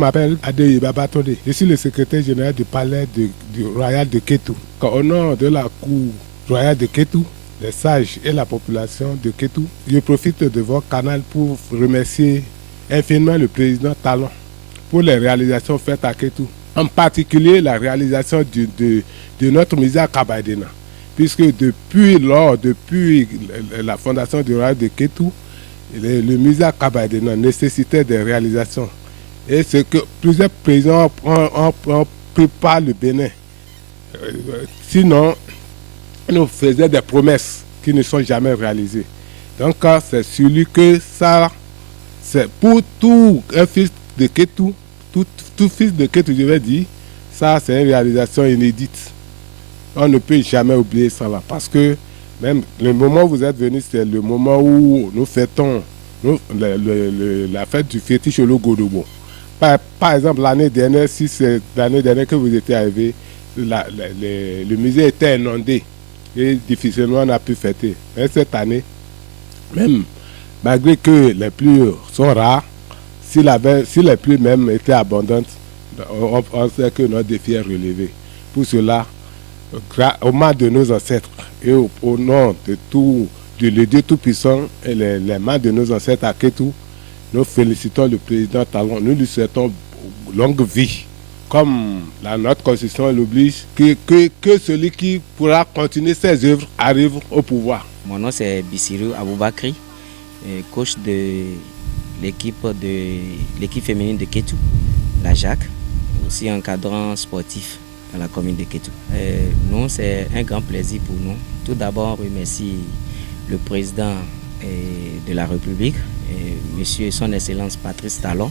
m'appelle Adeye Babatonde. Je suis le secrétaire général du palais du royal de Kétou. Au nom de la cour royale de Kétou, les sages et la population de Kétou, je profite de votre canal pour remercier infiniment le président Talon pour les réalisations faites à Kétou. En particulier la réalisation de notre musée à Kabaïdena. Puisque depuis la fondation du royaume de Kétou, le musée à Kabaïdena nécessitait des réalisations. Et c'est que plusieurs présidents ont pris par le Bénin. Sinon, ils nous faisaient des promesses qui ne sont jamais réalisées. Donc, c'est celui que ça, c'est pour tout un fils de Kétou, tout fils de Kétou, je vais dire, ça, c'est une réalisation inédite. On ne peut jamais oublier ça là, parce que même le moment où vous êtes venus, c'est le moment où nous fêtons la fête du fétiche au Godobo. Par exemple, l'année dernière, si c'est l'année dernière que vous étiez arrivé, le musée était inondé et difficilement on a pu fêter. Mais cette année, même malgré que les pluies sont rares, si les pluies même étaient abondantes, on sait que notre défi est relevé. Pour cela, au nom de nos ancêtres et au nom de le Dieu Tout-Puissant et les mains de nos ancêtres à Kétou, nous félicitons le président Talon. Nous lui souhaitons longue vie. Comme notre constitution l'oblige, que celui qui pourra continuer ses œuvres arrive au pouvoir. Mon nom c'est Bissirou Aboubakri, coach de l'équipe féminine de Kétou, la Jacques, aussi encadrant sportif dans la commune de Kétou. Nous, c'est un grand plaisir pour nous. Tout d'abord, on remercie le président de la République, Monsieur Son Excellence Patrice Talon,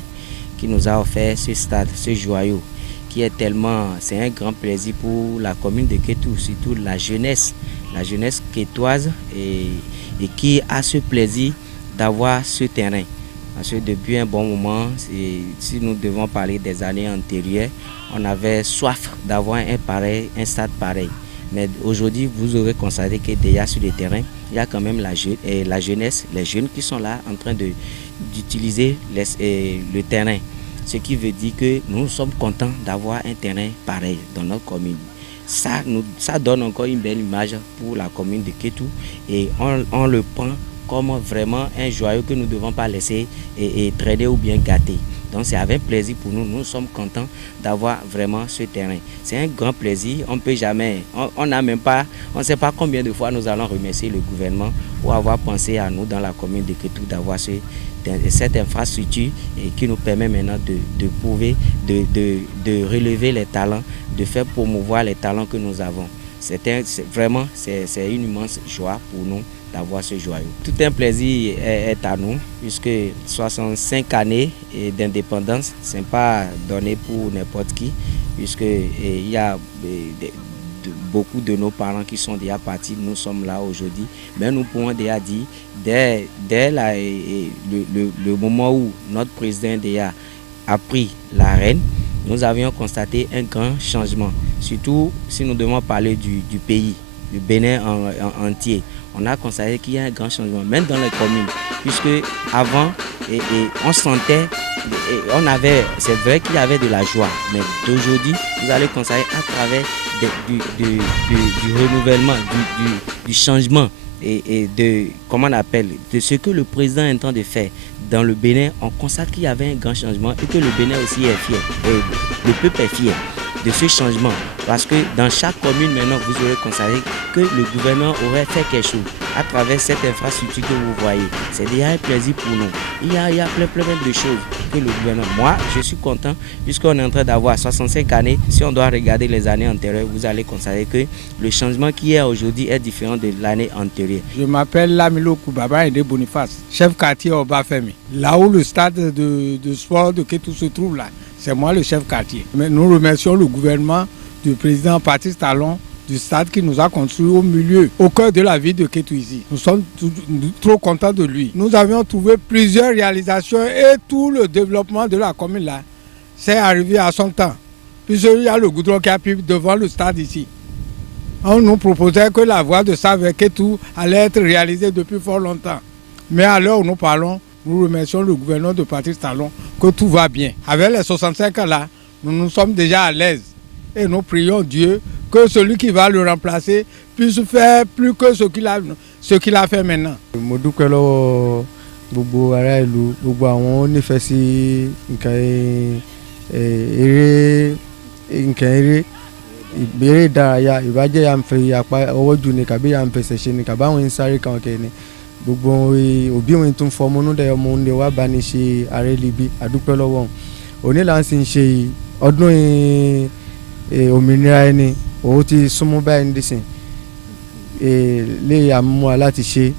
qui nous a offert ce stade, ce joyau, qui est c'est un grand plaisir pour la commune de Kétou, surtout la jeunesse kétoise et qui a ce plaisir d'avoir ce terrain. Parce que depuis un bon moment, si nous devons parler des années antérieures, on avait soif d'avoir un stade pareil. Mais aujourd'hui, vous aurez constaté que déjà sur le terrain, il y a quand même la jeunesse, les jeunes qui sont là en train d'utiliser le terrain. Ce qui veut dire que nous sommes contents d'avoir un terrain pareil dans notre commune. Ça donne encore une belle image pour la commune de Kétou et on le prend comme vraiment un joyau que nous ne devons pas laisser traîner ou bien gâter. Donc c'est avec plaisir pour nous, nous sommes contents d'avoir vraiment ce terrain. C'est un grand plaisir, on peut jamais, on ne sait pas combien de fois nous allons remercier le gouvernement pour avoir pensé à nous dans la commune de Kétou d'avoir cette infrastructure qui nous permet maintenant de relever les talents, de faire promouvoir les talents que nous avons. C'est une immense joie pour nous d'avoir ce joyau. Tout un plaisir est à nous, puisque 65 années d'indépendance, ce n'est pas donné pour n'importe qui, puisqu'il y a beaucoup de nos parents qui sont déjà partis, nous sommes là aujourd'hui, mais nous pouvons déjà dire, dès le moment où notre président déjà a pris l'arène, nous avions constaté un grand changement, surtout si nous devons parler du pays, du Bénin entier. On a constaté qu'il y a un grand changement, même dans les communes, puisque avant, on sentait, c'est vrai qu'il y avait de la joie, mais d'aujourd'hui, vous allez constater à travers du renouvellement, du changement et de ce que le président est en train de faire dans le Bénin, on constate qu'il y avait un grand changement et que le Bénin aussi est fier, et le peuple est fier de ce changement, parce que dans chaque commune maintenant vous aurez constaté que le gouvernement aurait fait quelque chose à travers cette infrastructure que vous voyez. C'est déjà un plaisir pour nous. Il y a plein de choses que le gouvernement, moi je suis content puisqu'on est en train d'avoir 65 années. Si on doit regarder les années antérieures, vous allez constater que le changement qui est aujourd'hui est différent de l'année antérieure. Je m'appelle Lamilo Koubaba Ede Boniface, chef quartier Obafemi. Là où le stade de sport de Kétou se trouve là, c'est moi le chef quartier. Mais nous remercions le gouvernement du président Patrice Talon du stade qui nous a construit au cœur de la ville de Kétou ici. Nous sommes trop contents de lui. Nous avions trouvé plusieurs réalisations et tout le développement de la commune là, c'est arrivé à son temps. Puisqu'il y a le goudron qui a pris devant le stade ici. On nous proposait que la voie de Save Kétou allait être réalisée depuis fort longtemps. Mais à l'heure où nous parlons, nous remercions le gouverneur de Patrice Talon que tout va bien. Avec les 65 ans là, nous sommes déjà à l'aise et nous prions Dieu que celui qui va le remplacer puisse faire plus que ce qu'il a fait maintenant. Mo dúpẹ́ lọ́wọ́ gbogbo ará ìlú, gbogbo àwọn onífẹ̀ẹ́ sí nǹkan eré ìdárayá, ìbàjẹ́ yà ń fẹ́ apá ọwọ́ jù ní kàbí yà ń fẹsẹ̀ ṣe ní kàbá àwọn ìsáré kan kẹ́ni gbogbo òbí wọn tún fọ ọmọ núdẹ ọmọ oúnjẹ wà bá ní ṣe ààrẹ libi àdúpẹ́ lọ́wọ́ òní là ń sì ń ṣe ọdún òmìnira ẹni òun ti súnmọ́ báyìí nísìn lè àmúwa láti ṣe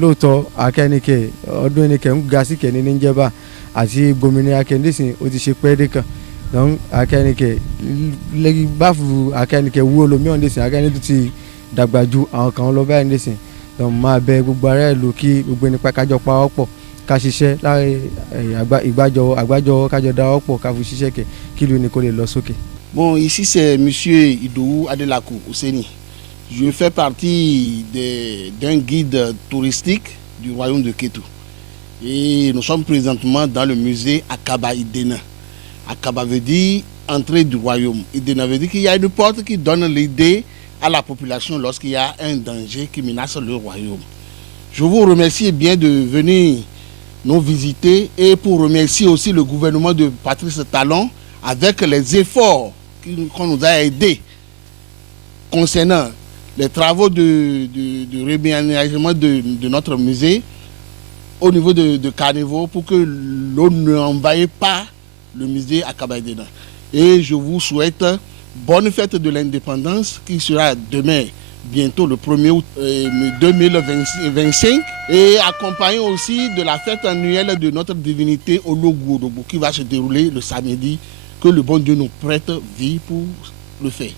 lóòótọ́ akẹ́nikẹ́ ọdún ẹnikẹ́ ń ga sí kẹ́ni ní jẹ́bà àti gbòmìnira kẹ́ndísìn ó ti ṣe pẹ́ dé kan donc akẹ́nikẹ́ lẹ́yìn báfù akẹ́nikẹ́ wú olómìíràn nísìn akẹ́ni tó ti dàgbà ju àwọn kan lọ báyìí nísìn donc máa bẹ gbogbo ará ìlú kí gbogbo nípa kájọ pa ọ́ pọ̀ ká ṣiṣẹ́ láàrin àgbájọ kájọ dá ọ́ pọ̀ ká fi ṣiṣẹ́ kẹ̀ kí ìlú ni kò lè lọ sókè. Bon, ici c'est monsieur Idou Adelakou Ouseni. Je fais partie d'un guide touristique du royaume de Kétou. Et nous sommes présentement dans le musée Akaba Idena. Akaba veut dire entrée du royaume. Idena veut dire qu'il y a une porte qui donne l'idée à la population lorsqu'il y a un danger qui menace le royaume. Je vous remercie bien de venir nous visiter et pour remercier aussi le gouvernement de Patrice Talon avec les efforts qu'on nous a aidés concernant les travaux de réaménagement de notre musée au niveau de Carnivore pour que l'eau n'envahisse pas le musée à Kabaïdena. Et je vous souhaite bonne fête de l'indépendance qui sera demain, bientôt le 1er août 2025 et accompagné aussi de la fête annuelle de notre divinité Ologu qui va se dérouler le samedi. Que le bon Dieu nous prête vie pour le faire.